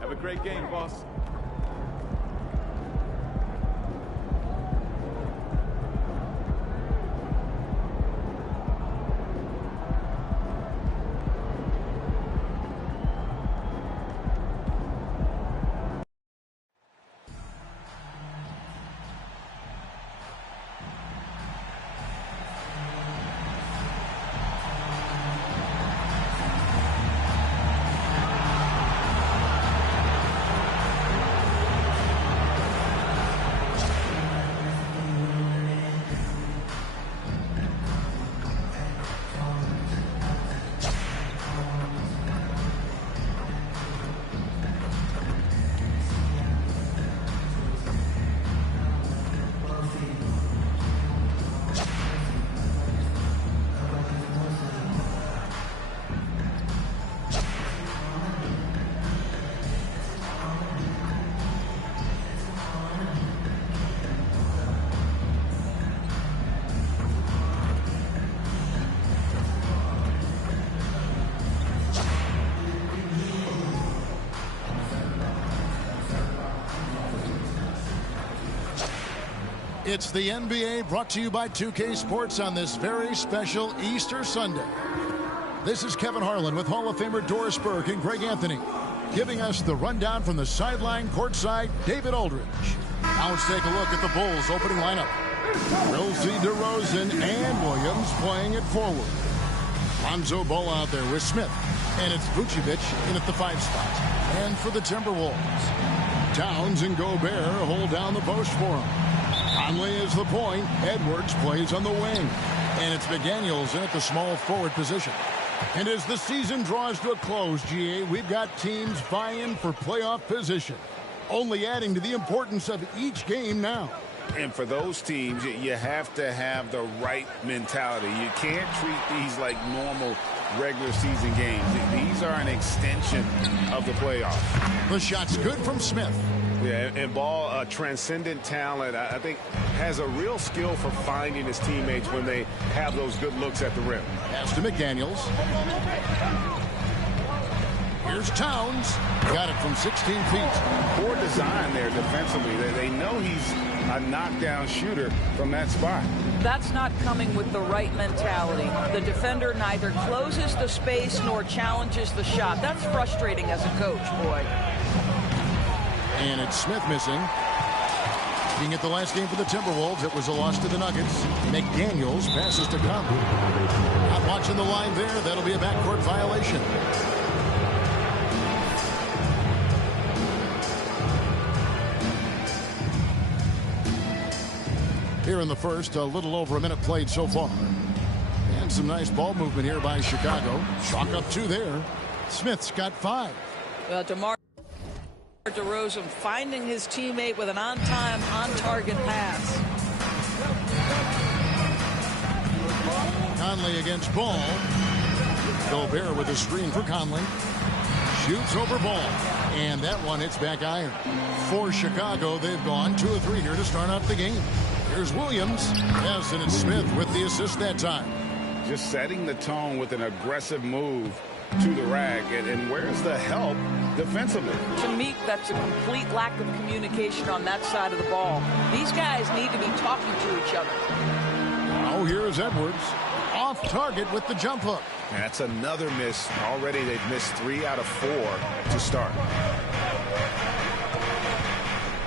Have a great game, boss. It's the NBA brought to you by 2K Sports on this very special Easter Sunday. This is Kevin Harlan with Hall of Famer Doris Burke and Greg Anthony giving us the rundown from the sideline courtside, David Aldridge. Now let's take a look at the Bulls opening lineup. We'll see DeRozan and Williams playing it forward. Lonzo Ball out there with Smith. And it's Vucevic in at the 5 spot. And for the Timberwolves, Towns and Gobert hold down the post for him. Conley is the point. Edwards plays on the wing. And it's McDaniels in at the small forward position. And as the season draws to a close, GA, we've got teams vying for playoff position, only adding to the importance of each game now. And for those teams, you have to have the right mentality. You can't treat these like normal regular season games. These are an extension of the playoffs. The shot's good from Smith. Yeah, and Ball, a transcendent talent, I think, has a real skill for finding his teammates when they have those good looks at the rim. Pass to McDaniels. Here's Towns. Got it from 16 feet. Poor design there defensively. They know he's a knockdown shooter from that spot. That's not coming with the right mentality. The defender neither closes the space nor challenges the shot. That's frustrating as a coach, boy. And it's Smith missing. Being at the last game for the Timberwolves, it was a loss to the Nuggets. McDaniels passes to Conley. Not watching the line there. That'll be a backcourt violation. Here in the first, a little over a minute played so far. And some nice ball movement here by Chicago. Chalk up 2 there. Smith's got 5. Well, DeMar DeRozan finding his teammate with an on-time, on-target pass. Conley against Ball. Gobert with a screen for Conley. Shoots over Ball. And that one hits back iron. For Chicago, they've gone 2 of 3 here to start out the game. Here's Williams. Yes, and it's Smith with the assist that time. Just setting the tone with an aggressive move to the rack. And where's the help defensively? To me, that's a complete lack of communication on that side of the ball. These guys need to be talking to each other. Now here's Edwards. Off target with the jump hook. That's another miss. Already they've missed 3 out of 4 to start.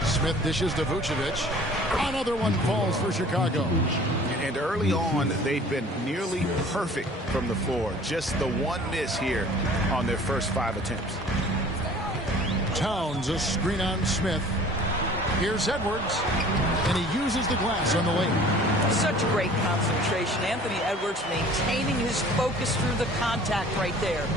Smith dishes to Vucevic. Another one falls for Chicago. And early on, they've been nearly perfect from the floor. Just the one miss here on their first 5 attempts. Towns, a screen on Smith. Here's Edwards. And he uses the glass on the lane. Such great concentration. Anthony Edwards maintaining his focus through the contact right there.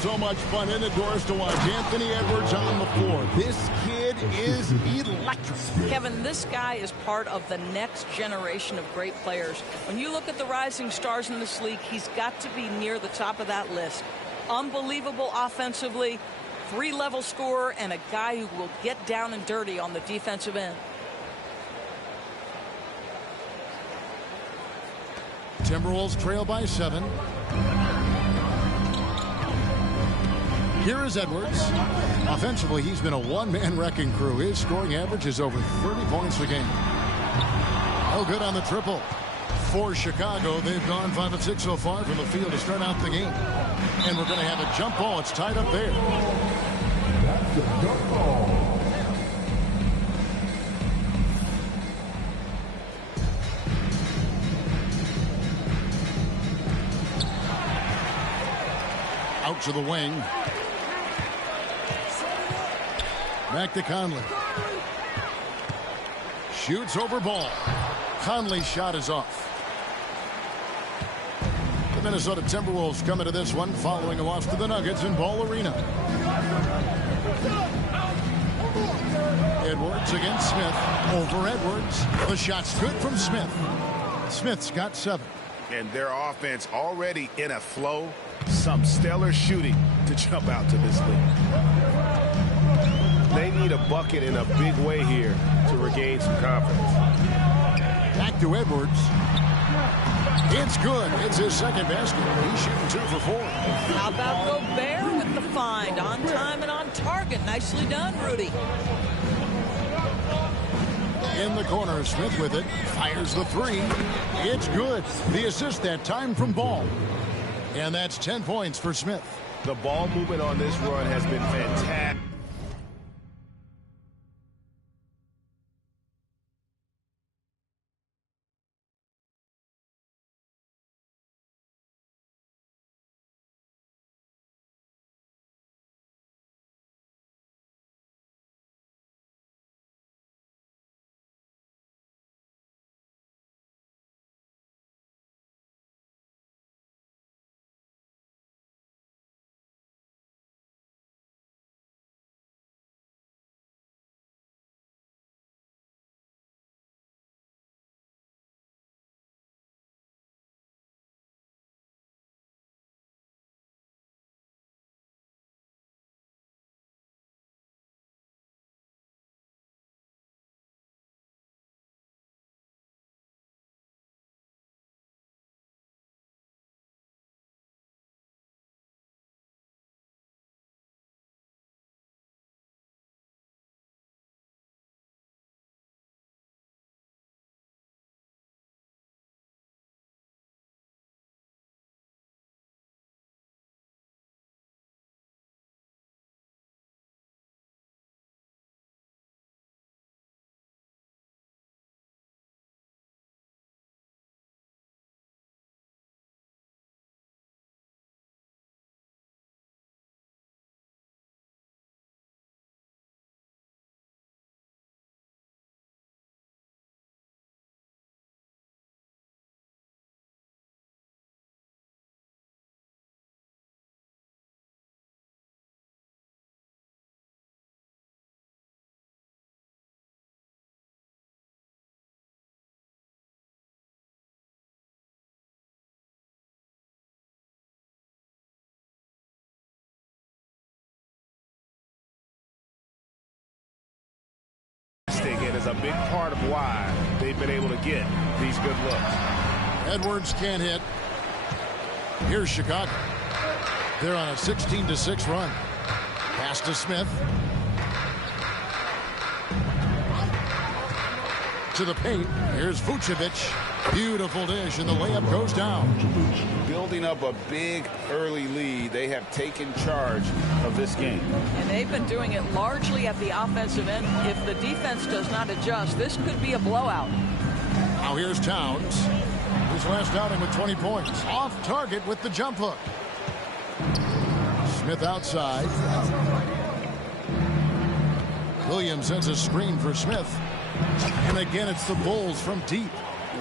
So much fun in the doors to watch. Anthony Edwards on the floor. This kid is electric. Kevin, this guy is part of the next generation of great players. When you look at the rising stars in this league, he's got to be near the top of that list. Unbelievable offensively, 3-level scorer, and a guy who will get down and dirty on the defensive end. Timberwolves trail by 7. Here is Edwards. Offensively, he's been a one-man wrecking crew. His scoring average is over 30 points a game. No good on the triple. For Chicago, they've gone 5 of 6 so far from the field to start out the game. And we're going to have a jump ball. It's tied up there. That's the jump ball. Out to the wing. Back to Conley. Shoots over Ball. Conley's shot is off. The Minnesota Timberwolves come into this one following a loss to the Nuggets in Ball Arena. Edwards against Smith. Over Edwards. The shot's good from Smith. Smith's got 7. And their offense already in a flow. Some stellar shooting to jump out to this lead. They need a bucket in a big way here to regain some confidence. Back to Edwards. It's good. It's his second basket. He's shooting 2 for 4. How about Gobert with the find? On time and on target. Nicely done, Rudy. In the corner, Smith with it. Fires the 3. It's good. The assist that time from Ball. And that's 10 points for Smith. The ball movement on this run has been fantastic. And is a big part of why they've been able to get these good looks. Edwards can't hit. Here's Chicago. They're on a 16-6 run. Pass to Smith. To the paint. Here's Vucevic. Beautiful dish, and the layup goes down. Building up a big early lead, they have taken charge of this game. And they've been doing it largely at the offensive end. If the defense does not adjust, this could be a blowout. Now here's Towns. His last outing with 20 points. Off target with the jump hook. Smith outside. Williams sends a screen for Smith. And again, it's the Bulls from deep.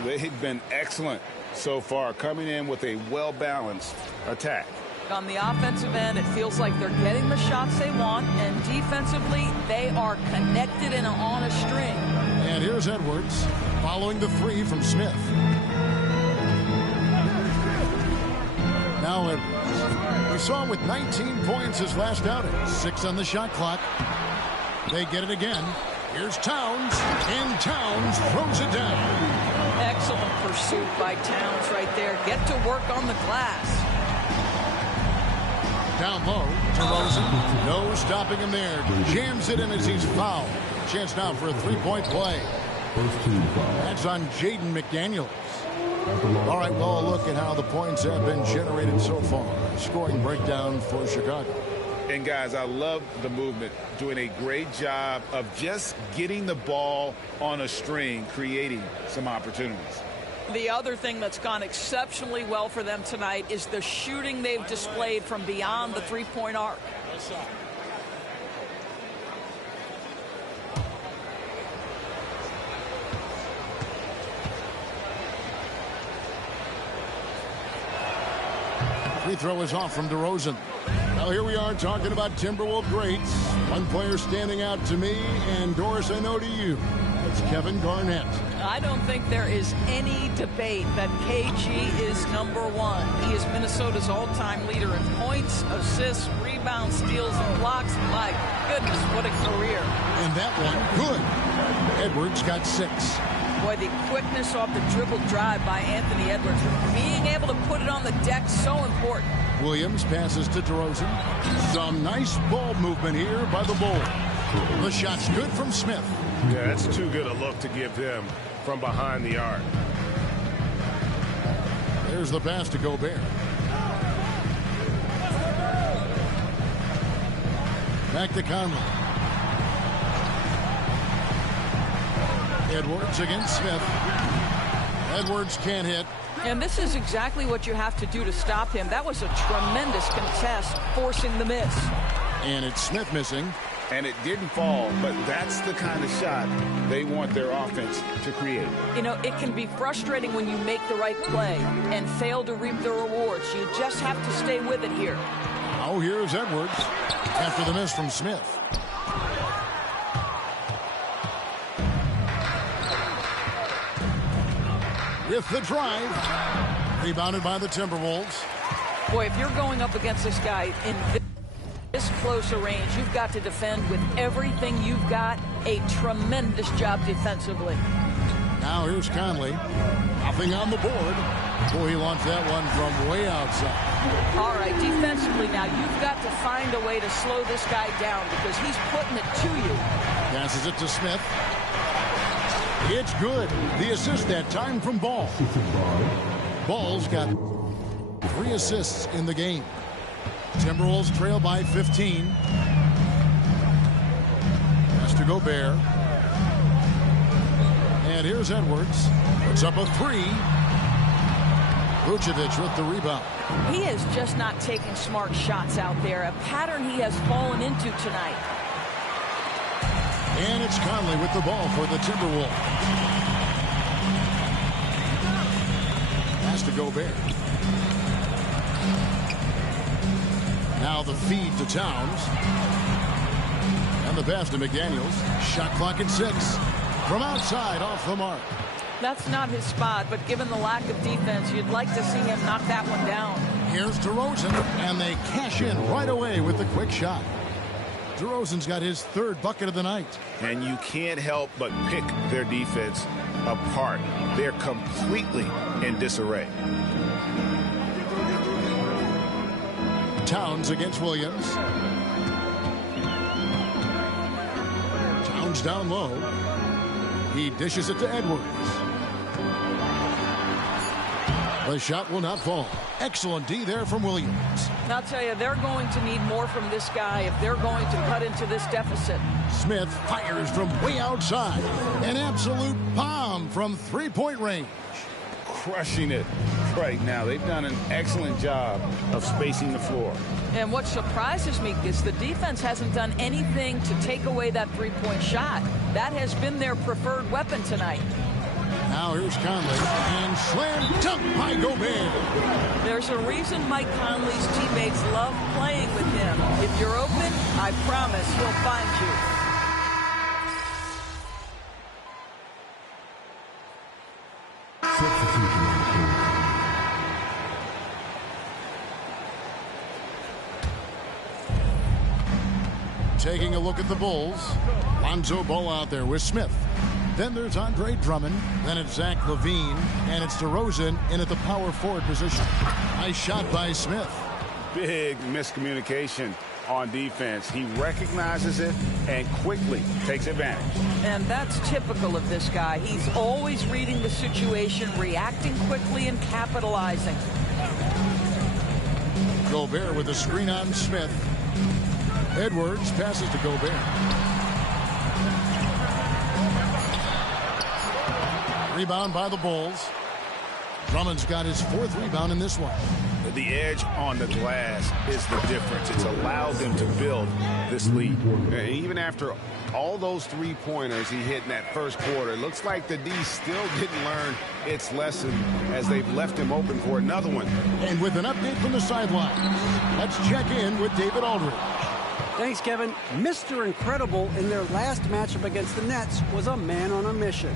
They've been excellent so far, coming in with a well-balanced attack. On the offensive end, it feels like they're getting the shots they want, and defensively, they are connected and on a string. And here's Edwards following the 3 from Smith. Now Edwards. We saw him with 19 points his last outing. 6 on the shot clock. They get it again. Here's Towns, and Towns throws it down. Excellent pursuit by Towns right there. Get to work on the glass. Down low, DeRozan. No stopping him there. Jams it in as he's fouled. Chance now for a three-point play. First team foul. That's on Jaden McDaniels. All right, well, a look at how the points have been generated so far. Scoring breakdown for Chicago. And, guys, I love the movement. Doing a great job of just getting the ball on a string, creating some opportunities. The other thing that's gone exceptionally well for them tonight is the shooting they've displayed from beyond the three-point arc. Free throw is off from DeRozan. Now here we are talking about Timberwolves greats. One player standing out to me, and Doris, I know to you. That's Kevin Garnett. I don't think there is any debate that KG is number one. He is Minnesota's all-time leader in points, assists, rebounds, steals, and blocks. My goodness, what a career. And that one, good. Edwards got 6. Boy, the quickness off the dribble drive by Anthony Edwards. Being able to put it on the deck, so important. Williams passes to DeRozan. Some nice ball movement here by the Bulls. The shot's good from Smith. Yeah, that's too good a look to give him from behind the arc. There's the pass to Gobert. Back to Conley. Edwards against Smith. Edwards can't hit. And this is exactly what you have to do to stop him. That was a tremendous contest, forcing the miss. And it's Smith missing. And it didn't fall, but that's the kind of shot they want their offense to create. You know, it can be frustrating when you make the right play and fail to reap the rewards. You just have to stay with it here. Oh, here's Edwards after the miss from Smith. With the drive, rebounded by the Timberwolves. Boy, if you're going up against this guy in this close a range, you've got to defend with everything you've got. A tremendous job defensively. Now here's Conley. Nothing on the board. Boy, he launched that one from way outside. All right, defensively now, you've got to find a way to slow this guy down because he's putting it to you. Passes it to Smith. It's good. The assist that time from Ball. Ball's got 3 assists in the game. Timberwolves trail by 15. Pass to Gobert. And here's Edwards. Puts up a 3. Vucevic with the rebound. He is just not taking smart shots out there. A pattern he has fallen into tonight. And it's Conley with the ball for the Timberwolves. Pass to Gobert. Now the feed to Towns. And the pass to McDaniels. Shot clock at 6. From outside, off the mark. That's not his spot, but given the lack of defense, you'd like to see him knock that one down. Here's DeRozan, and they cash in right away with the quick shot. DeRozan's got his 3rd bucket of the night. And you can't help but pick their defense apart. They're completely in disarray. Towns against Williams. Towns down low. He dishes it to Edwards. The shot will not fall. Excellent D there from Williams. I'll tell you, they're going to need more from this guy if they're going to cut into this deficit. Smith fires from way outside. An absolute bomb from 3-point range. Crushing it right now. They've done an excellent job of spacing the floor. And what surprises me is the defense hasn't done anything to take away that 3-point shot. That has been their preferred weapon tonight. Now here's Conley, and slam dunk by Gobert. There's a reason Mike Conley's teammates love playing with him. If you're open, I promise he'll find you. Substitution on the court. Taking a look at the Bulls. Lonzo Ball out there with Smith. Then there's Andre Drummond. Then it's Zach LaVine. And it's DeRozan in at the power forward position. Nice shot by Smith. Big miscommunication on defense. He recognizes it and quickly takes advantage. And that's typical of this guy. He's always reading the situation, reacting quickly, and capitalizing. Gobert with a screen on Smith. Edwards passes to Gobert. Rebound by the Bulls. Drummond's got his 4th rebound in this one. The edge on the glass is the difference. It's allowed them to build this lead. Even after all those three-pointers he hit in that first quarter, it looks like the D still didn't learn its lesson as they've left him open for another one. And with an update from the sidelines, let's check in with David Aldridge. Thanks, Kevin. Mr. Incredible in their last matchup against the Nets was a man on a mission.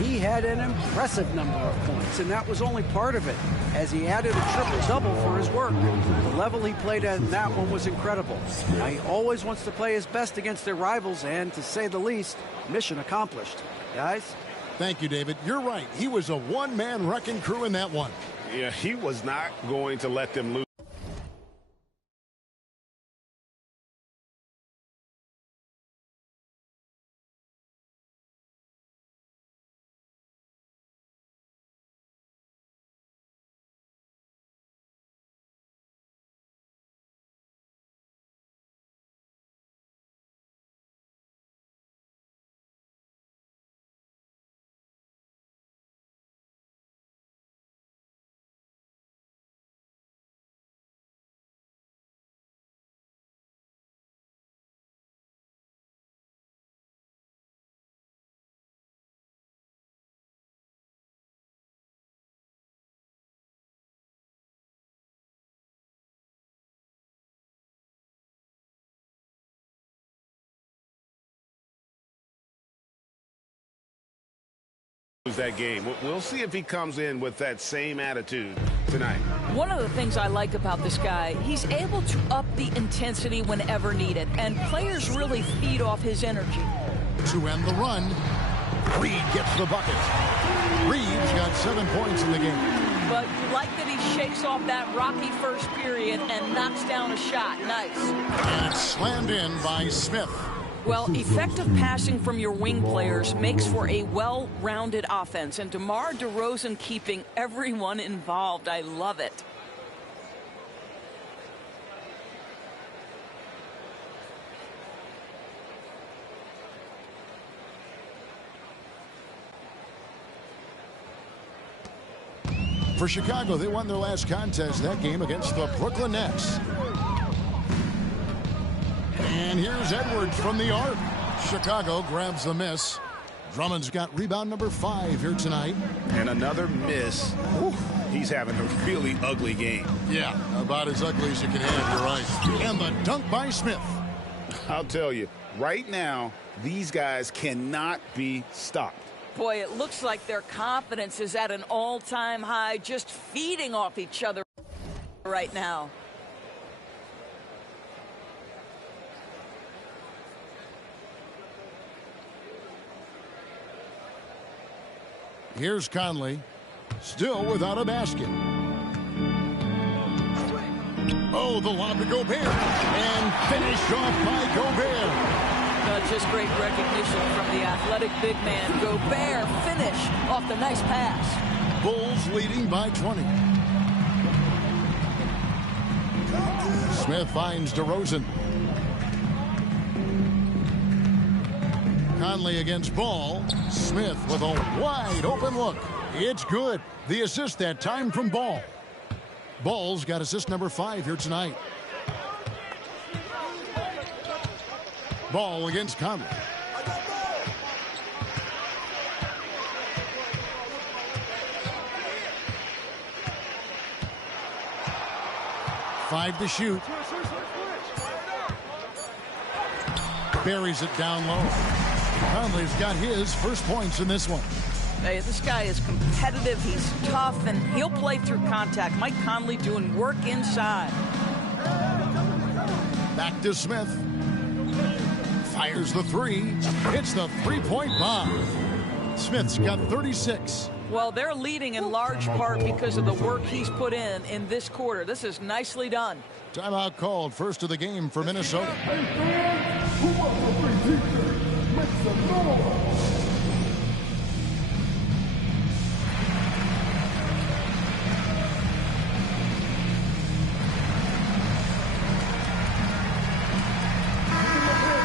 He had an impressive number of points, and that was only part of it, as he added a triple-double for his work. The level he played at in that one was incredible. Now, he always wants to play his best against their rivals, and to say the least, mission accomplished. Guys? Thank you, David. You're right. He was a one-man wrecking crew in that one. Yeah, he was not going to let them lose. That game. We'll see if he comes in with that same attitude tonight. One of the things I like about this guy, he's able to up the intensity whenever needed, and players really feed off his energy. To end the run, Reed gets the bucket. Reed's got 7 points in the game. But you like that he shakes off that rocky first period and knocks down a shot. Nice. And it's slammed in by Smith. Well, effective passing from your wing players makes for a well-rounded offense, and DeMar DeRozan keeping everyone involved. I love it. For Chicago, they won their last contest that game against the Brooklyn Nets. And here's Edwards from the arc. Chicago grabs the miss. Drummond's got rebound number 5 here tonight. And another miss. Whew. He's having a really ugly game. Yeah, about as ugly as you can have, you're right. And the dunk by Smith. I'll tell you, right now, these guys cannot be stopped. Boy, it looks like their confidence is at an all-time high, just feeding off each other right now. Here's Conley, still without a basket. Oh, the lob to Gobert, and finished off by Gobert. Just great recognition from the athletic big man. Gobert finish off the nice pass. Bulls leading by 20. Smith finds DeRozan. Conley against Ball. Smith with a wide open look. It's good. The assist that time from Ball. Ball's got assist number 5 here tonight. Ball against Conley. Five to shoot. Buries it down low. Conley's got his first points in this one. Hey, this guy is competitive. He's tough, and he'll play through contact. Mike Conley doing work inside. Back to Smith. Fires the 3. It's the 3-point bomb. Smith's got 36. Well, they're leading in large part because of the work he's put in this quarter. This is nicely done. Timeout called, first of the game for Minnesota.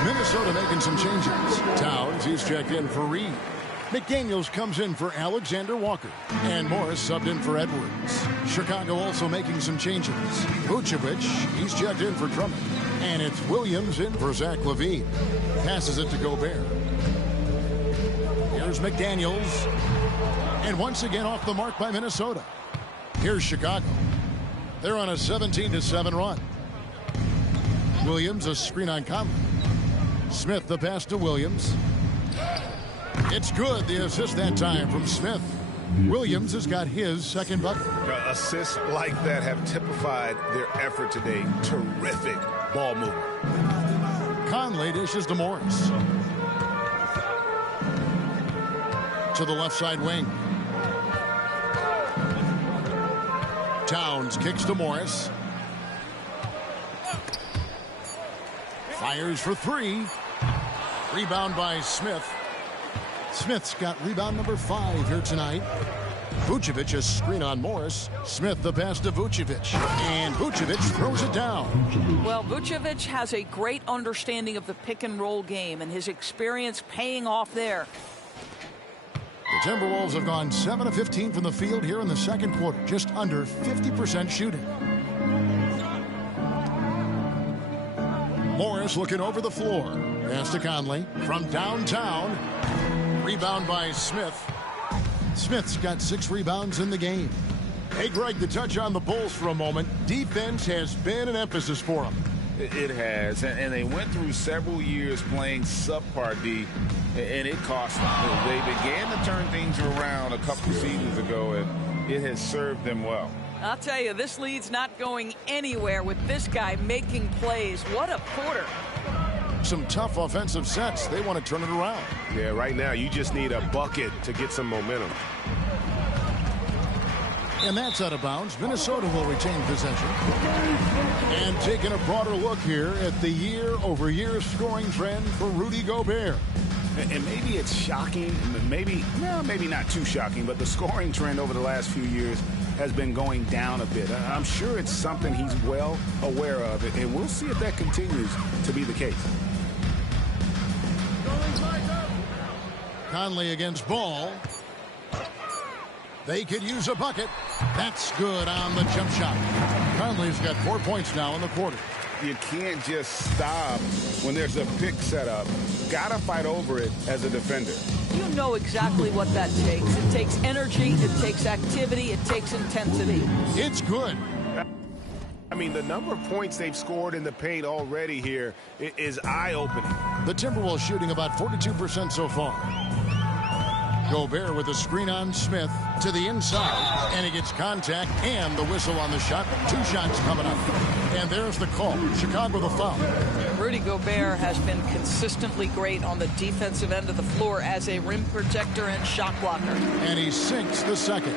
Minnesota making some changes. Towns, he's checked in for Reed. McDaniels comes in for Alexander Walker. And Morris subbed in for Edwards. Chicago also making some changes. Vucevic, he's checked in for Drummond. And it's Williams in for Zach LaVine. Passes it to Gobert. Here's McDaniels. And once again off the mark by Minnesota. Here's Chicago. They're on a 17-7 run. Williams, a screen on Conley. Smith, the pass to Williams. It's good. The assist that time from Smith. Williams has got his second bucket. Assists like that have typified their effort today. Terrific ball movement. Conley dishes to Morris. To the left side wing. Towns kicks to Morris. Fires for three. Rebound by Smith. Smith's got rebound number 5 here tonight. Vucevic a screen on Morris. Smith the pass to Vucevic. And Vucevic throws it down. Well, Vucevic has a great understanding of the pick and roll game, and his experience paying off there. The Timberwolves have gone 7 of 15 from the field here in the second quarter. Just under 50% shooting. Morris looking over the floor. Pass to Conley from downtown. Rebound by Smith. Smith's got 6 rebounds in the game. Hey, Greg, to touch on the Bulls for a moment, defense has been an emphasis for them. It has, and they went through several years playing subpar D, and it cost them. They began to turn things around a couple seasons ago, and it has served them well. I'll tell you, this lead's not going anywhere with this guy making plays. What a quarter. Some tough offensive sets. They want to turn it around. Yeah, right now you just need a bucket to get some momentum. And that's out of bounds. Minnesota will retain possession. And taking a broader look here at the year-over-year scoring trend for Rudy Gobert. And maybe it's shocking, maybe not too shocking, but the scoring trend over the last few years has been going down a bit. I'm sure it's something he's well aware of, and we'll see if that continues to be the case. Conley against Ball. They could use a bucket. That's good on the jump shot. Conley's got 4 points now in the quarter. You can't just stop when there's a pick set up. Gotta fight over it as a defender. You know exactly what that takes. It takes energy, it takes activity, it takes intensity. It's good. I mean, the number of points they've scored in the paint already here is eye-opening. The Timberwolves shooting about 42% so far. Gobert with a screen on Smith to the inside, and he gets contact and the whistle on the shot. 2 shots coming up. And there's the call. Chicago the foul. Rudy Gobert has been consistently great on the defensive end of the floor as a rim protector and shot blocker. And he sinks the second.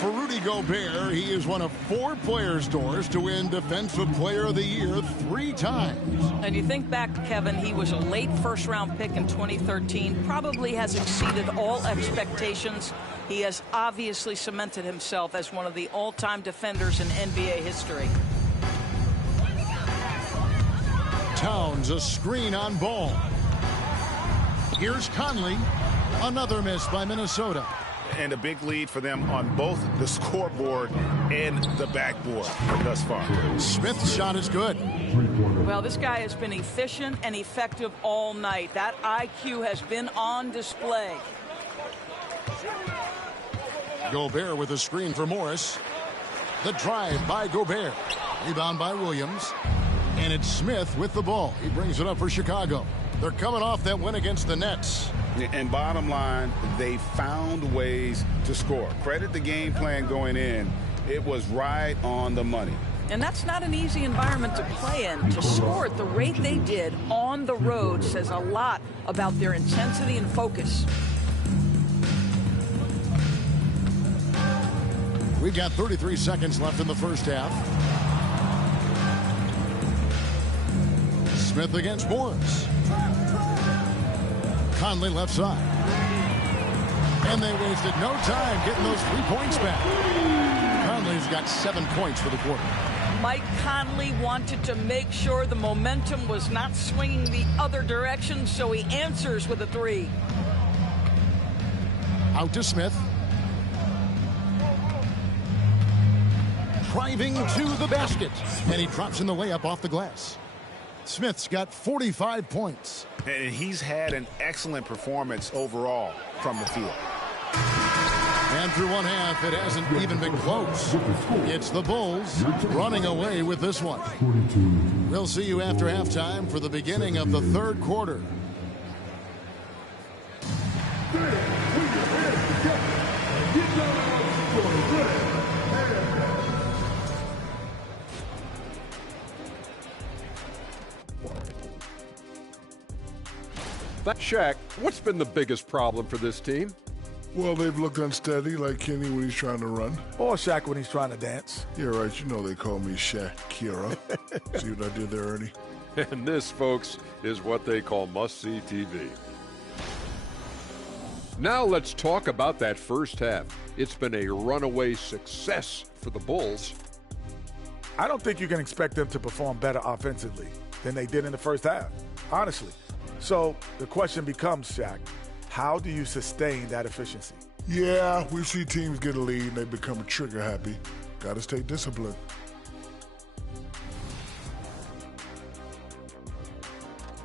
For Rudy Gobert, he is one of 4 players, Doris, to win Defensive Player of the Year 3 times. And you think back, Kevin, he was a late first-round pick in 2013, probably has exceeded all expectations. He has obviously cemented himself as one of the all-time defenders in NBA history. Towns, a screen on Ball. Here's Conley. Another miss by Minnesota. And a big lead for them on both the scoreboard and the backboard thus far. Smith's shot is good. Well, this guy has been efficient and effective all night. That IQ has been on display. Gobert with a screen for Morris. The drive by Gobert. Rebound by Williams. And it's Smith with the ball. He brings it up for Chicago. They're coming off that win against the Nets. And bottom line, they found ways to score. Credit the game plan going in. It was right on the money. And that's not an easy environment to play in. To score at the rate they did on the road says a lot about their intensity and focus. We've got 33 seconds left in the first half. Smith against Morris. Conley left side. And they wasted no time getting those 3 points back. Conley's got 7 points for the quarter. Mike Conley wanted to make sure the momentum was not swinging the other direction, so he answers with a 3. Out to Smith. Driving to the basket. And he drops in the layup off the glass. Smith's got 45 points. And he's had an excellent performance overall from the field. And through one half, it hasn't even been close. It's the Bulls running away with this one. We'll see you after halftime for the beginning of the third quarter. Shaq, what's been the biggest problem for this team? Well, they've looked unsteady like Kenny when he's trying to run. Or Shaq when he's trying to dance. You're right. You know they call me Shakira. See what I did there, Ernie? And this, folks, is what they call must-see TV. Now let's talk about that first half. It's been a runaway success for the Bulls. I don't think you can expect them to perform better offensively than they did in the first half, honestly. So the question becomes, Shaq, how do you sustain that efficiency? Yeah, we see teams get a lead and they become trigger happy. Got to stay disciplined.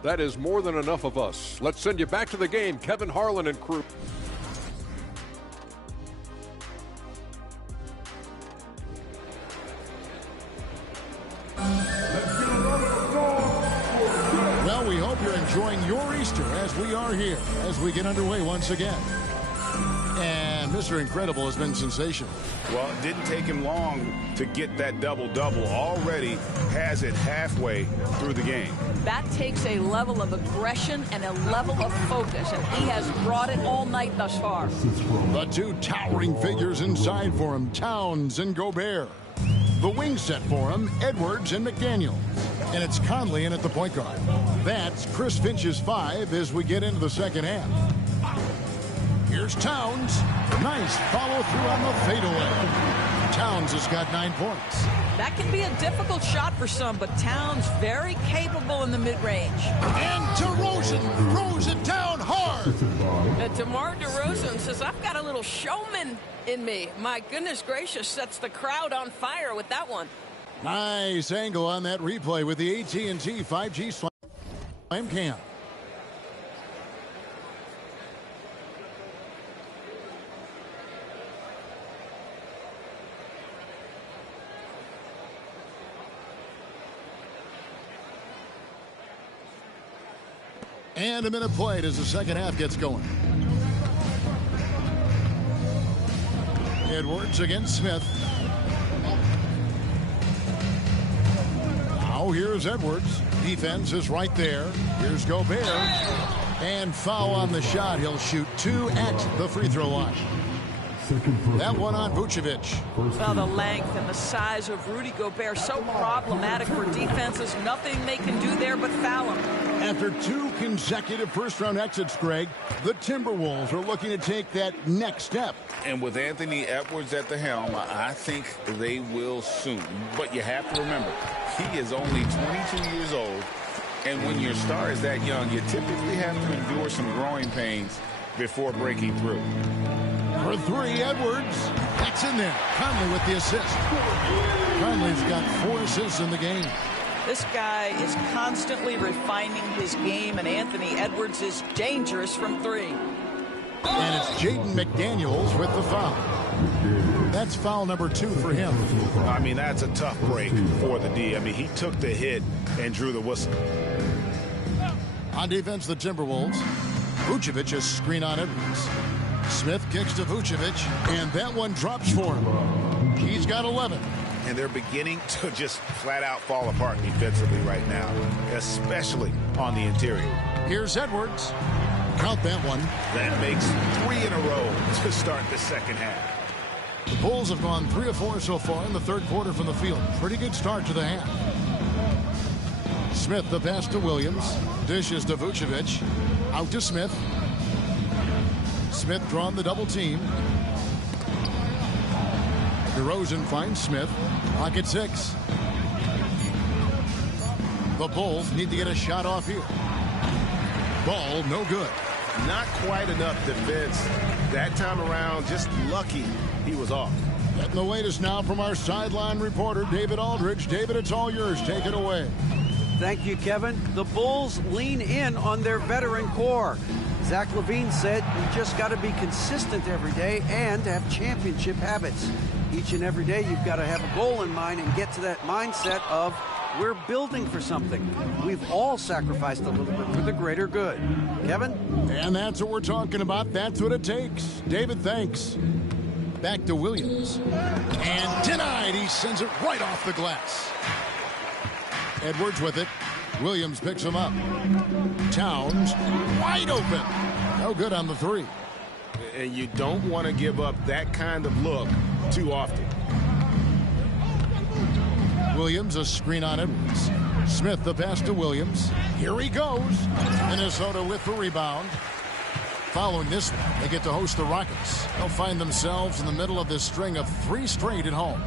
That is more than enough of us. Let's send you back to the game, Kevin Harlan and crew. Well, we hope you're enjoying your Easter as we are here, as we get underway once again. And Mr. Incredible has been sensational. Well, it didn't take him long to get that double-double. Already has it halfway through the game. That takes a level of aggression and a level of focus, and he has brought it all night thus far. The two towering figures inside for him, Towns and Gobert. The wing set for him, Edwards and McDaniels. And it's Conley in at the point guard. That's Chris Finch's 5 as we get into the second half. Here's Towns. Nice follow through on the fadeaway. Towns has got 9 points. That can be a difficult shot for some, but Towns very capable in the mid-range. And DeRozan throws it down hard. DeMar DeRozan says, I've got a little showman in me. My goodness gracious, sets the crowd on fire with that one. Nice angle on that replay with the AT&T 5G Slam Cam. And a minute played as the second half gets going. Edwards against Smith. Now here's Edwards. Defense is right there. Here's Gobert. And foul on the shot. He'll shoot 2 at the free throw line. That one on Vucevic. Well, the length and the size of Rudy Gobert so problematic for defenses. Nothing they can do there but foul him. After 2 consecutive first-round exits, Greg, the Timberwolves are looking to take that next step. And with Anthony Edwards at the helm, I think they will soon. But you have to remember, he is only 22 years old. And when your star is that young, you typically have to endure some growing pains before breaking through. For 3, Edwards. That's in there. Conley with the assist. Conley's got 4 assists in the game. This guy is constantly refining his game, and Anthony Edwards is dangerous from 3. And it's Jaden McDaniels with the foul. That's foul number 2 for him. I mean, that's a tough break for the D. I mean, he took the hit and drew the whistle. On defense, the Timberwolves. Vucevic is screen on Edwards. Smith kicks to Vucevic, and that one drops for him. He's got 11. And they're beginning to just flat out fall apart defensively right now, especially on the interior. Here's Edwards. Count that one. That makes 3 in a row to start the second half. The Bulls have gone 3 of 4 so far in the third quarter from the field. Pretty good start to the half. Smith, the pass to Williams. Dishes to Vucevic. Out to Smith. Smith drawn the double team. DeRozan finds Smith. Pocket 6. The Bulls need to get a shot off here. Ball no good. Not quite enough defense that time around. Just lucky he was off. Getting the latest now from our sideline reporter, David Aldridge. David, it's all yours. Take it away. Thank you, Kevin. The Bulls lean in on their veteran core. Zach LaVine said you just got to be consistent every day and have championship habits. Each and every day you've got to have a goal in mind and get to that mindset of we're building for something. We've all sacrificed a little bit for the greater good. Kevin? And that's what we're talking about. That's what it takes. David, thanks. Back to Williams. And denied. He sends it right off the glass. Edwards with it. Williams picks him up. Towns wide open. No good on the 3. And you don't want to give up that kind of look too often. Williams, a screen on Edwards. Smith, the pass to Williams. Here he goes. Minnesota with the rebound. Following this one, they get to host the Rockets. They'll find themselves in the middle of this string of 3 straight at home.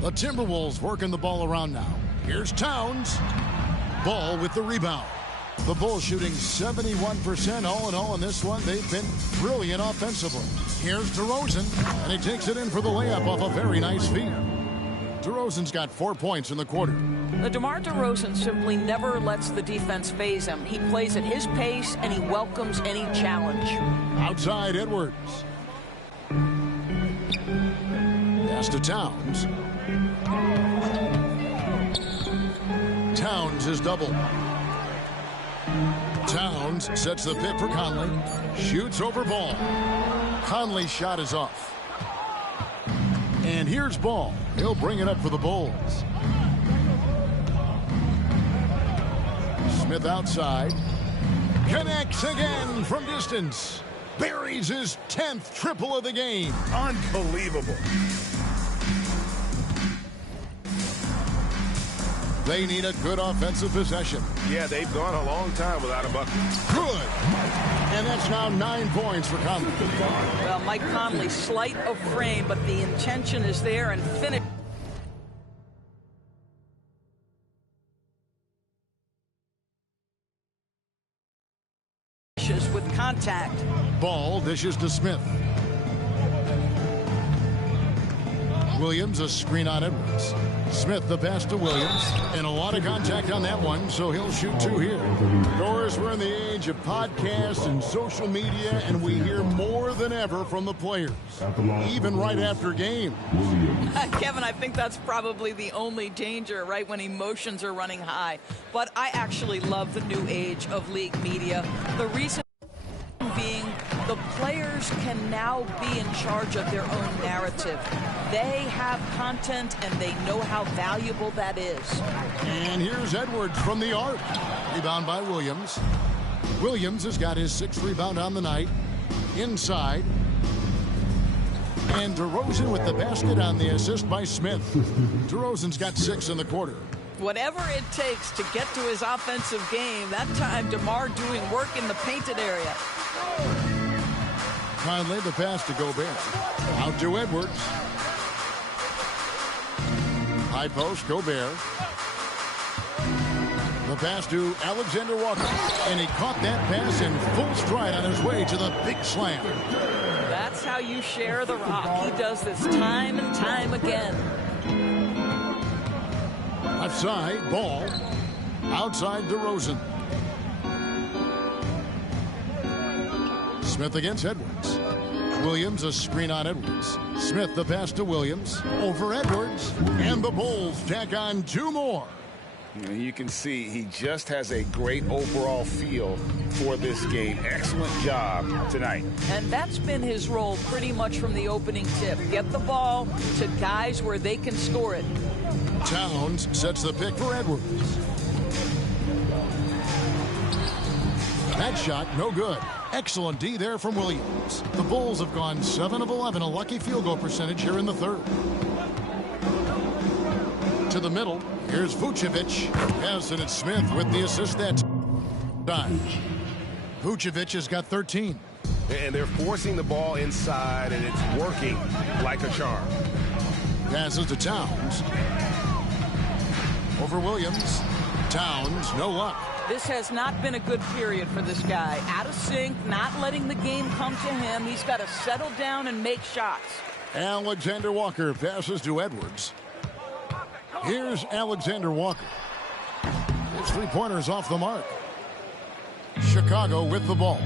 The Timberwolves working the ball around now. Here's Towns. Ball with the rebound. The Bulls shooting 71% all in all in this one. They've been brilliant offensively. Here's DeRozan, and he takes it in for the layup off a very nice feed. DeRozan's got 4 points in the quarter. DeMar DeRozan simply never lets the defense phase him. He plays at his pace, and he welcomes any challenge. Outside Edwards. Pass to Towns. Towns is double. Towns sets the pick for Conley. Shoots over Ball. Conley's shot is off. And here's Ball. He'll bring it up for the Bulls. Smith outside. Connects again from distance. Buries his 10th triple of the game. Unbelievable. They need a good offensive possession. Yeah, they've gone a long time without a bucket. Good. And that's now 9 points for Conley. Well, Mike Conley, slight of frame, but the intention is there and finish. With contact. Ball dishes to Smith. Williams, a screen on Edwards. Smith, the pass to Williams. And a lot of contact on that one, so he'll shoot 2 here. Doris, we're in the age of podcasts and social media, and we hear more than ever from the players, even right after game. Kevin, I think that's probably the only danger, right, when emotions are running high. But I actually love the new age of league media. The reason being the players can now be in charge of their own narrative. They have content and they know how valuable that is. And here's Edwards from the arc. Rebound by Williams. Williams has got his 6th rebound on the night. Inside. And DeRozan with the basket on the assist by Smith. DeRozan's got 6 in the quarter. Whatever it takes to get to his offensive game, that time DeMar doing work in the painted area. Conley, the pass to Gobert. Out to Edwards. High post, Gobert. The pass to Alexander Walker. And he caught that pass in full stride on his way to the big slam. That's how you share the rock. He does this time and time again. Left side, Ball. Outside DeRozan. Smith against Edwards. Williams, a screen on Edwards. Smith, the pass to Williams. Over Edwards. And the Bulls tack on 2 more. You can see he just has a great overall feel for this game. Excellent job tonight. And that's been his role pretty much from the opening tip. Get the ball to guys where they can score it. Towns sets the pick for Edwards. That shot, no good. Excellent D there from Williams. The Bulls have gone 7 of 11, a lucky field goal percentage here in the third. To the middle, here's Vucevic. Yes, and it's Smith with the assist that time. Vucevic has got 13. And they're forcing the ball inside, and it's working like a charm. Passes to Towns. Over Williams. Towns, no luck. This has not been a good period for this guy. Out of sync, not letting the game come to him. He's got to settle down and make shots. Alexander Walker passes to Edwards. Here's Alexander Walker. His three-pointers off the mark. Chicago with the ball.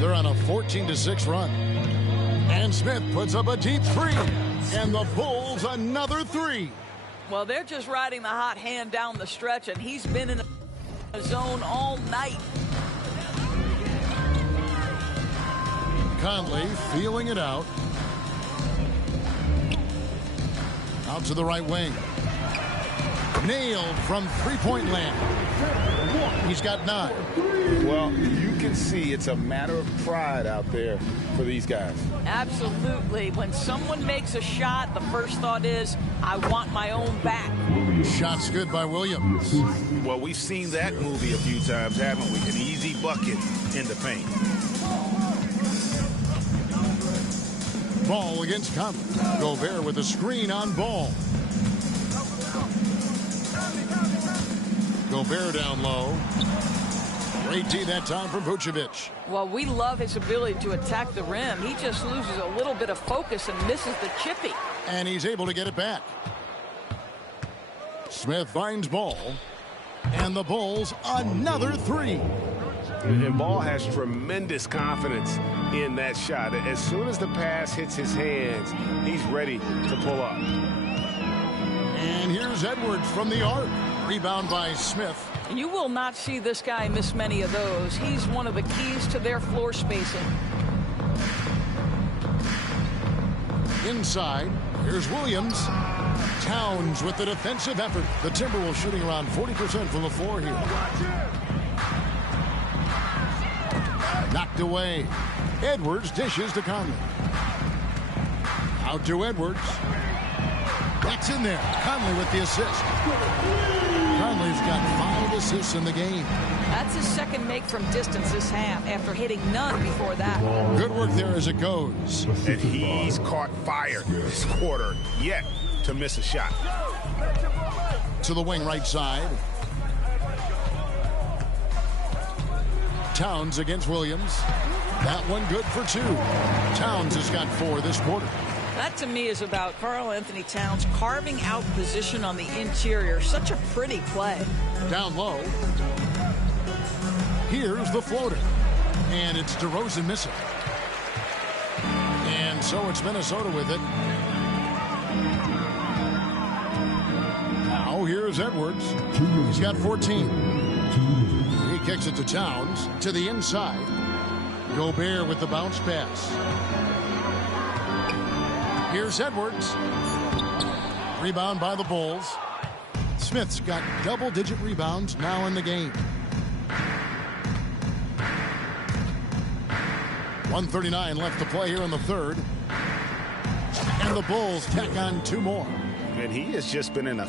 They're on a 14-6 run. And Smith puts up a deep three. And the Bulls another three. Well, they're just riding the hot hand down the stretch, and he's been in a zone all night. Conley feeling it out. Out to the right wing. Nailed from three-point land. He's got 9. Well, you can see it's a matter of pride out there for these guys. Absolutely. When someone makes a shot, the first thought is, I want my own back. Shots good by Williams. Well, we've seen that movie a few times, haven't we? An easy bucket in the paint. Ball against Conley. Gobert with a screen on Ball. Gobert down low. Great D that time from Vucevic. Well, we love his ability to attack the rim. He just loses a little bit of focus and misses the chippy. And he's able to get it back. Smith finds Ball. And the Bulls another three. And Ball has tremendous confidence in that shot. As soon as the pass hits his hands, he's ready to pull up. And here's Edwards from the arc. Rebound by Smith. You will not see this guy miss many of those. He's one of the keys to their floor spacing. Inside, here's Williams. Towns with the defensive effort. The Timberwolves shooting around 40% from the floor here. Knocked away. Edwards dishes to Conley. Out to Edwards. That's in there. Conley with the assist. Conley's got 5 assists in the game. That's his second make from distance this half after hitting none before that. Good work there as it goes. And he's caught fire this quarter yet to miss a shot. To the wing right side. Towns against Williams. That one good for 2. Towns has got 4 this quarter. That to me is about Karl-Anthony Towns carving out position on the interior. Such a pretty play. Down low. Here's the floater. And it's DeRozan missing. And so it's Minnesota with it. Now here's Edwards. He's got 14. He kicks it to Towns. To the inside. Gobert with the bounce pass. Here's Edwards. Rebound by the Bulls. Smith's got double-digit rebounds now in the game. 1:39 left to play here in the third. And the Bulls tack on 2 more. And he has just been in a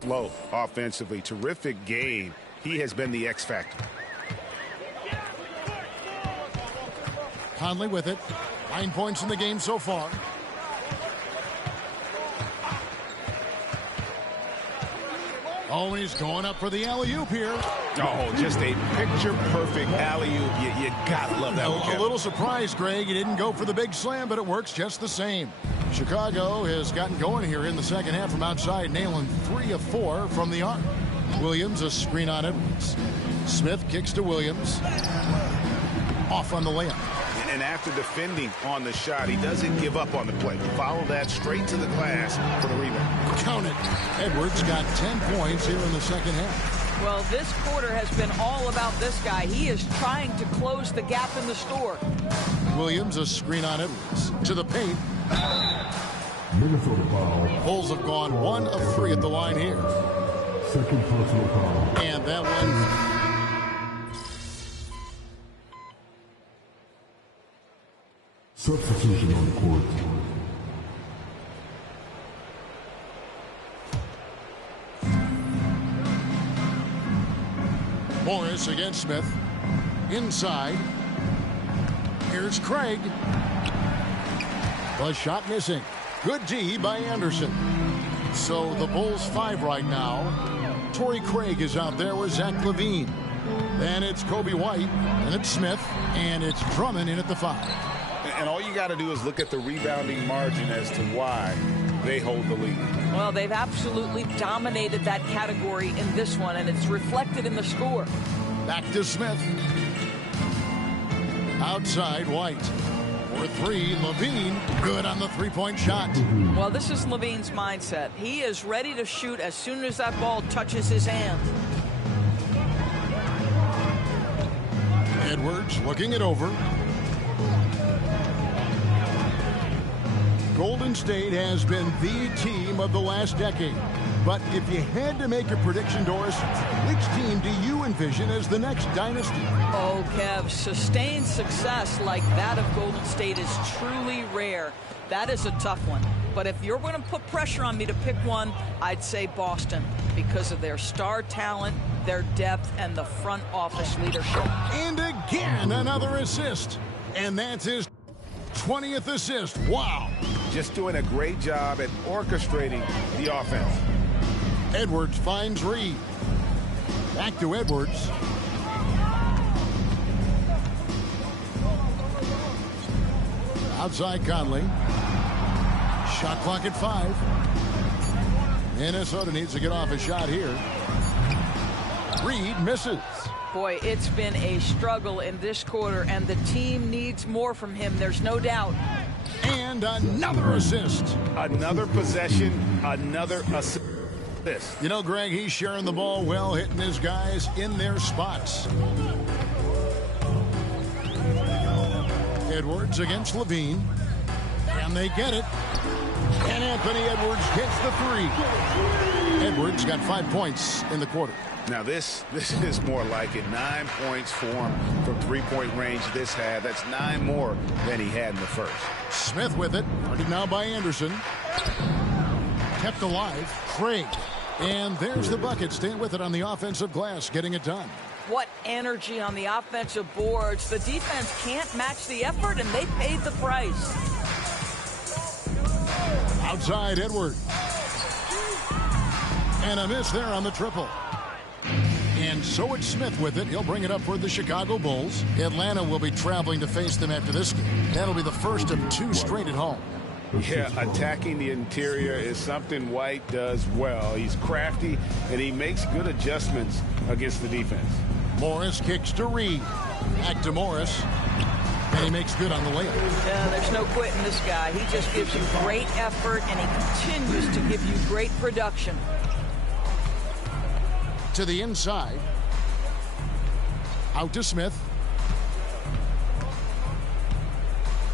flow offensively. Terrific game. He has been the X factor. Conley with it. 9 points in the game so far. Oh, and he's going up for the alley-oop here. Oh, just a picture-perfect alley-oop. You gotta love that one. A little surprise, Greg. He didn't go for the big slam, but it works just the same. Chicago has gotten going here in the second half from outside, nailing 3 of 4 from the arc. Williams, a screen on Edwards. Smith kicks to Williams. Off on the layup. And after defending on the shot, he doesn't give up on the play. Follow that straight to the glass for the rebound. Count it. Edwards got 10 points here in the second half. Well, this quarter has been all about this guy. He is trying to close the gap in the store. Williams, a screen on Edwards. To the paint. Minnesota foul. Bulls have gone 1 of 3 at the line here. Second personal foul. And that one Substitution on the court. Morris against Smith. Inside. Here's Craig. The shot missing. Good D by Anderson. So the Bulls 5 right now. Torrey Craig is out there with Zach LaVine. Then it's Kobe White, and it's Smith, and it's Drummond in at the 5. And all you got to do is look at the rebounding margin as to why they hold the lead. Well, they've absolutely dominated that category in this one, and it's reflected in the score. Back to Smith. Outside White. For 3, LaVine. Good on the three-point shot. Well, this is LaVine's mindset. He is ready to shoot as soon as that ball touches his hand. Edwards looking it over. Golden State has been the team of the last decade. But if you had to make a prediction, Doris, which team do you envision as the next dynasty? Oh, Kev, sustained success like that of Golden State is truly rare. That is a tough one. But if you're going to put pressure on me to pick one, I'd say Boston because of their star talent, their depth, and the front office leadership. And again, another assist. And that's his 20th assist. Wow. Just doing a great job at orchestrating the offense. Edwards finds Reed. Back to Edwards. Outside Conley. Shot clock at 5. Minnesota needs to get off a shot here. Reed misses. Boy, it's been a struggle in this quarter, and the team needs more from him. There's no doubt. And another assist. Another possession, another assist. You know, Greg, he's sharing the ball well, hitting his guys in their spots. Edwards against LaVine. And they get it. And Anthony Edwards gets the 3. Edwards got 5 points in the quarter. Now this is more like it. 9 points for him from three-point range this half. That's 9 more than he had in the first. Smith with it. Guarded now by Anderson. Kept alive. Craig. And there's the bucket. Staying with it on the offensive glass. Getting it done. What energy on the offensive boards. The defense can't match the effort, and they paid the price. Outside Edwards. And a miss there on the triple. And so it's Smith with it. He'll bring it up for the Chicago Bulls. Atlanta will be traveling to face them after this game. That'll be the first of 2 straight at home. Yeah, attacking the interior is something White does well. He's crafty, and he makes good adjustments against the defense. Morris kicks to Reed. Back to Morris. And he makes good on the layup. Yeah, there's no quitting this guy. He just gives you great effort, and he continues to give you great production. To the inside. Out to Smith.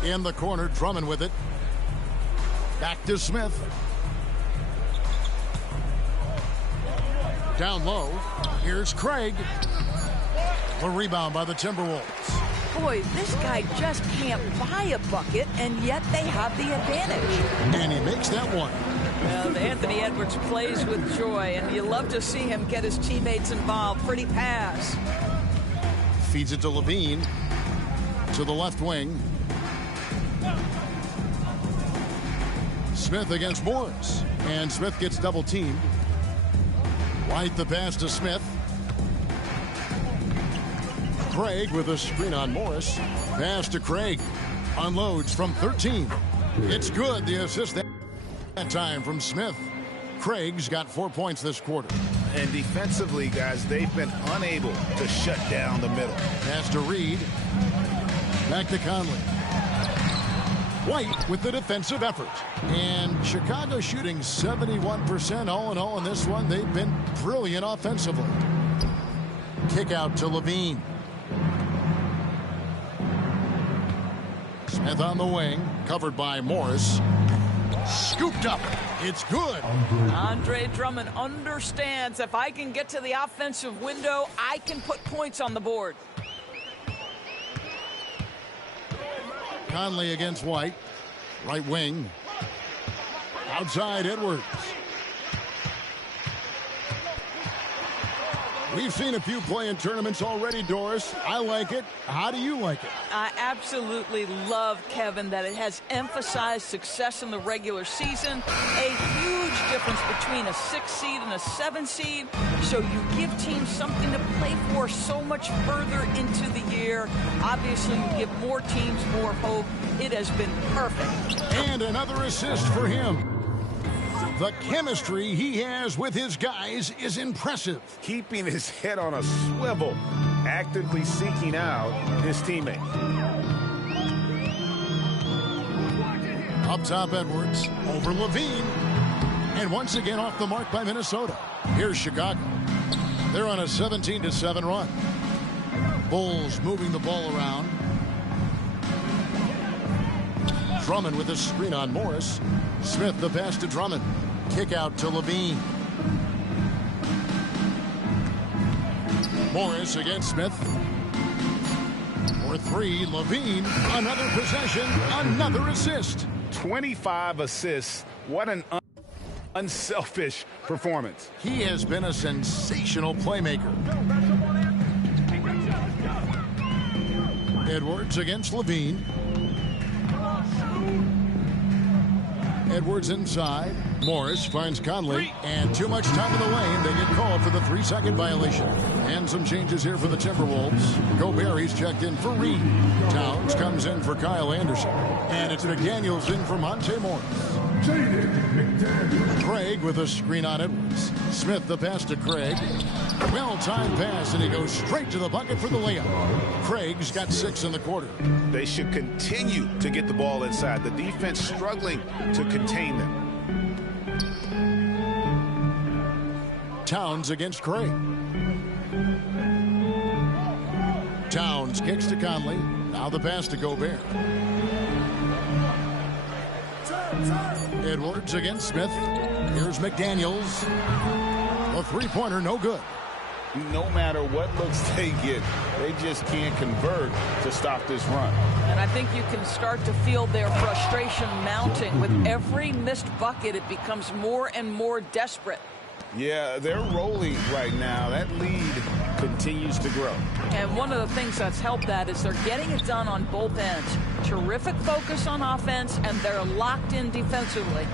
In the corner, Drummond with it. Back to Smith. Down low. Here's Craig. The rebound by the Timberwolves. Boy, this guy just can't buy a bucket, and yet they have the advantage. And he makes that one. Well, Anthony Edwards plays with joy, and you love to see him get his teammates involved. Pretty pass. Feeds it to LaVine. To the left wing. Smith against Morris. And Smith gets double teamed. White the pass to Smith. Craig with a screen on Morris. Pass to Craig. Unloads from 13. It's good. The assist that time from Smith. Craig's got 4 points this quarter. And defensively, guys, they've been unable to shut down the middle. Pass to Reed. Back to Conley. White with the defensive effort. And Chicago shooting 71% all in all in this one. They've been brilliant offensively. Kick out to LaVine. Smith on the wing. Covered by Morris. Scooped up. It's good. Andre Drummond understands if I can get to the offensive window, I can put points on the board. Conley against White. Right wing. Outside Edwards. We've seen a few play in tournaments already, Doris. I like it. How do you like it? I absolutely love, Kevin, that it has emphasized success in the regular season. A huge difference between a 6 seed and a 7 seed. So you give teams something to play for so much further into the year. Obviously, you give more teams more hope. It has been perfect. And another assist for him. The chemistry he has with his guys is impressive. Keeping his head on a swivel, actively seeking out his teammates. Up top, Edwards over Levine. And once again off the mark by Minnesota. Here's Chicago. They're on a 17-7 run. Bulls moving the ball around. Drummond with a screen on Morris. Smith the pass to Drummond. Kick out to Levine. Morris against Smith. For three, Levine. Another possession, another assist. 25 assists. What an unselfish performance. He has been a sensational playmaker. Edwards against Levine. Edwards inside. Morris finds Conley, and too much time in the lane. They get called for the 3-second violation. And some changes here for the Timberwolves. Gobert, he's checked in for Reed. Towns comes in for Kyle Anderson. And it's McDaniels in for Monte Morris. Craig with a screen on Edwards. Smith the pass to Craig. Well-timed pass, and he goes straight to the bucket for the layup. Craig's got 6 in the quarter. They should continue to get the ball inside. The defense struggling to contain them. Towns against Craig. Towns kicks to Conley. Now the pass to Gobert. Edwards against Smith. Here's McDaniels. A three-pointer, no good. No matter what looks they get, they just can't convert to stop this run. And I think you can start to feel their frustration mounting. With every missed bucket, it becomes more and more desperate. Yeah, they're rolling right now. That lead continues to grow. And one of the things that's helped that is they're getting it done on both ends. Terrific focus on offense, and they're locked in defensively.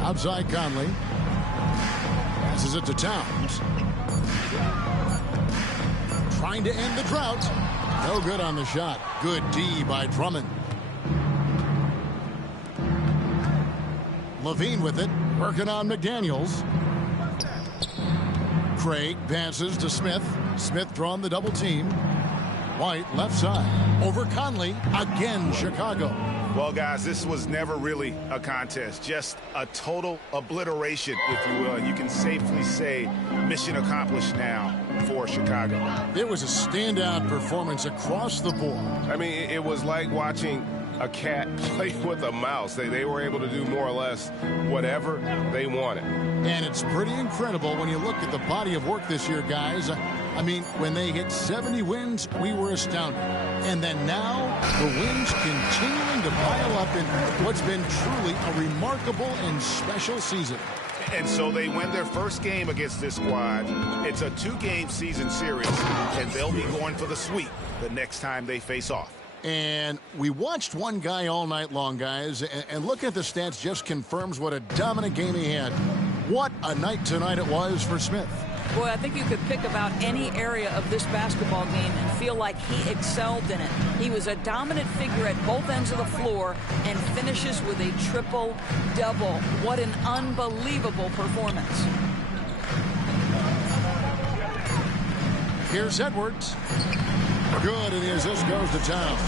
Outside Conley. Passes it to Towns. Trying to end the drought. No good on the shot. Good D by Drummond. Levine with it. Working on McDaniels. Craig passes to Smith. Smith drawn the double team. White left side. Over Conley. Again, Chicago. Well, guys, this was never really a contest. Just a total obliteration, if you will. And you can safely say mission accomplished now for Chicago. It was a standout performance across the board. I mean, it was like watching a cat play with a mouse. They were able to do more or less whatever they wanted. And it's pretty incredible when you look at the body of work this year, guys. I mean, when they hit 70 wins, we were astounded. And then now, the wins continuing to pile up in what's been truly a remarkable and special season. And so they win their first game against this squad. It's a 2-game season series, and they'll be going for the sweep the next time they face off. And we watched one guy all night long, guys, and looking at the stats just confirms what a dominant game he had. What a night tonight it was for Smith. Boy, I think you could pick about any area of this basketball game and feel like he excelled in it. He was a dominant figure at both ends of the floor and finishes with a triple-double. What an unbelievable performance. Here's Edwards. Good, and the assist goes to Towns.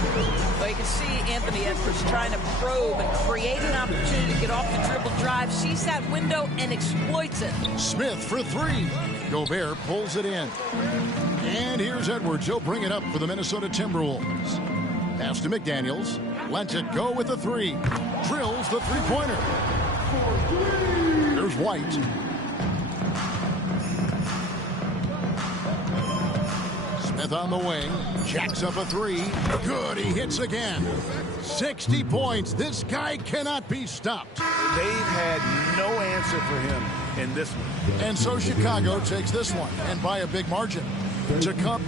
Well, you can see Anthony Edwards trying to probe and create an opportunity to get off the dribble drive, sees that window, and exploits it. Smith for 3. Gobert pulls it in. And here's Edwards. He'll bring it up for the Minnesota Timberwolves. Pass to McDaniels. Lets it go with the 3. Drills the three-pointer. Here's White. Smith on the wing. Jacks up a three. Good. He hits again. 60 points. This guy cannot be stopped. They've had no answer for him in this one. And so Chicago takes this one, and by a big margin. To come.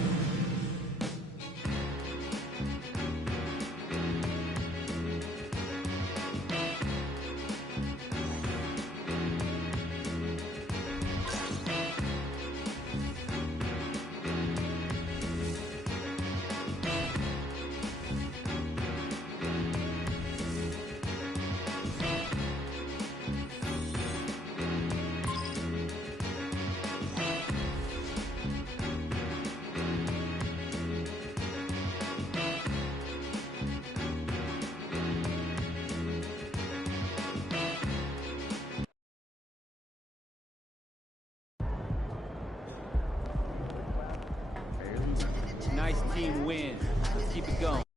Nice team win. Let's keep it going.